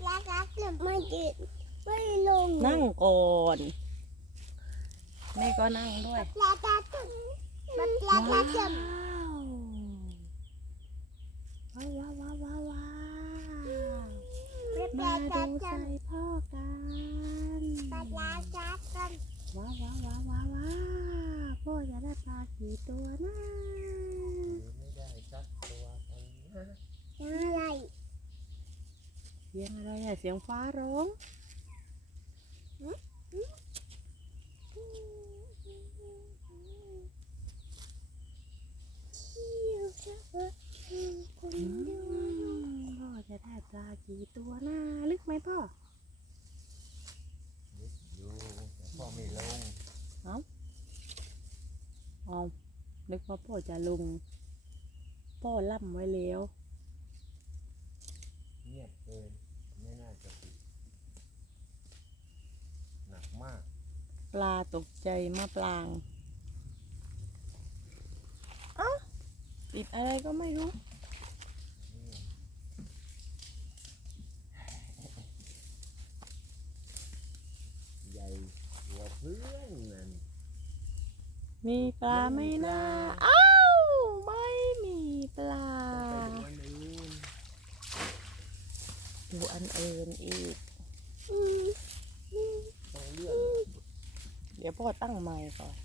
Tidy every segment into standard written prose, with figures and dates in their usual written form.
ไม่ยืนไม่ลงนั่งก่อนแม่ก็นั่งด้วยว้าวว้าวว้าวว้าวว้าวมาดูใส่พ่อกันว้าวว้าวว้าวว้าวว้าวพ่อจะได้ปลากี่ตัวนะไม่ได้สักตัวตอนนี้นะอะไรเสียงอะไรอะเสียงฟ้าร้องพ่อจะได้ปลากี่ตัวนะลึกไหมพ่อลึกอยู่แต่พ่อไม่ลงเอานึกว่าพ่อจะลงพ่อล่ำไว้แล้วเงียบเกินไม่น่าจะติดหนักมากปลาตกใจมะปรางติดอะไรก็ไม่รู้ใหญ่กว่าเพื่อนนั่นมีปลาไหม่นะอ้าวไม่มีปลาต้องไปดูอันอื่นดูอันอื่นอีกต้องเลื่อนเดี๋ยวพ่อตั้งไมค์ก่อน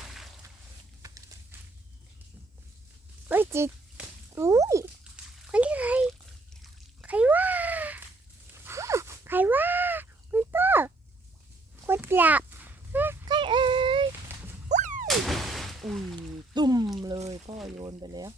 อุ้ยจิตอุ้ยคนที่ใครว่าใครว่าคุณพ่อคนหลับใครเอ่ยอุ้ยตุ่มเลยพ่อโยนไปแล้ว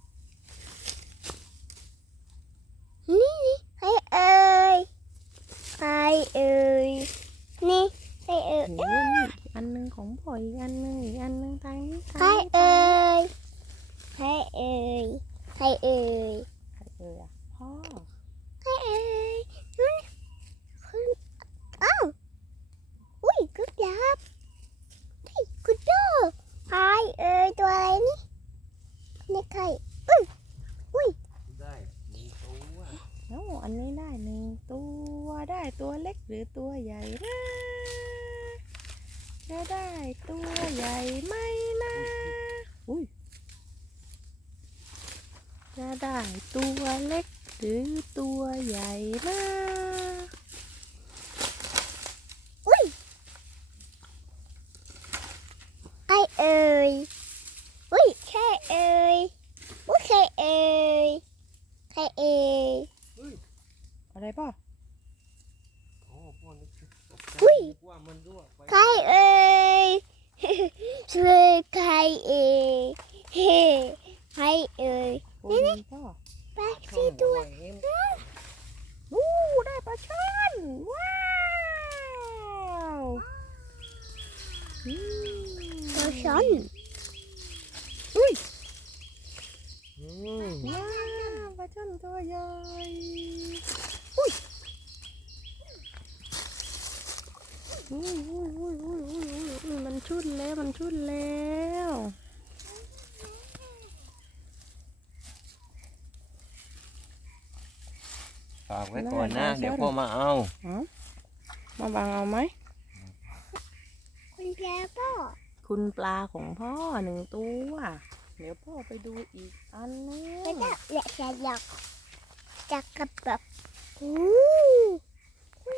นี่ใครเอ่ยใครเอ่ยนี่ใครเอ่ยโอ้ยนี่อีกอันหนึงของพ่ออีกอันหนึงอีกอันหนึงทางนี้ใครเอ่ยใครเอ่ยใครเอ่ยใครเอ่ยอะพ่อใครเอ่ยนั่นคุณอ้าวอุ้ยกุดยับเฮ้ยกุดโดใครเอ่ยตัวอะไรนี่นี่ใครอุ้ยได้มีตัวโอ้อันนี้ได้หนึ่งตัวได้ตัวเล็กหรือตัวใหญ่นะจะได้ตัวใหญ่ไหมนะอุ้ยจะได้ตัวเล็กหรือตัวใหญ่นะอุ้ยใครเอ่ยอุ้ยใครเอ่ยอุ้ยใครเอ่ยใครเอ่ยอะไรป่ะโอ้พ่อนึกตกใจอุ้ยนึกว่ามันรั่วไปใครเอ่ย ช่วยใครเอ่ยเฮ้ใครเอ่ยคุณพ่อปลาสี่ตัวเอ็มอู้ได้ปลาช่อนว้าวอืมปลาช้อนอุ้ยอืมว้าวปลาช่อนตัวใหญ่อุ้ยมันชุดแล้วมันชุดแล้วฝากไว้ก่อนนะเดี๋ยวพ่อมาเอามาบังเอาไหมคุณแก่พ่อคุณปลาของพ่อหนึ่งตัวเดี๋ยวพ่อไปดูอีกอันนึงไม่ได้แหละแค่หยอกจักกระปับอู้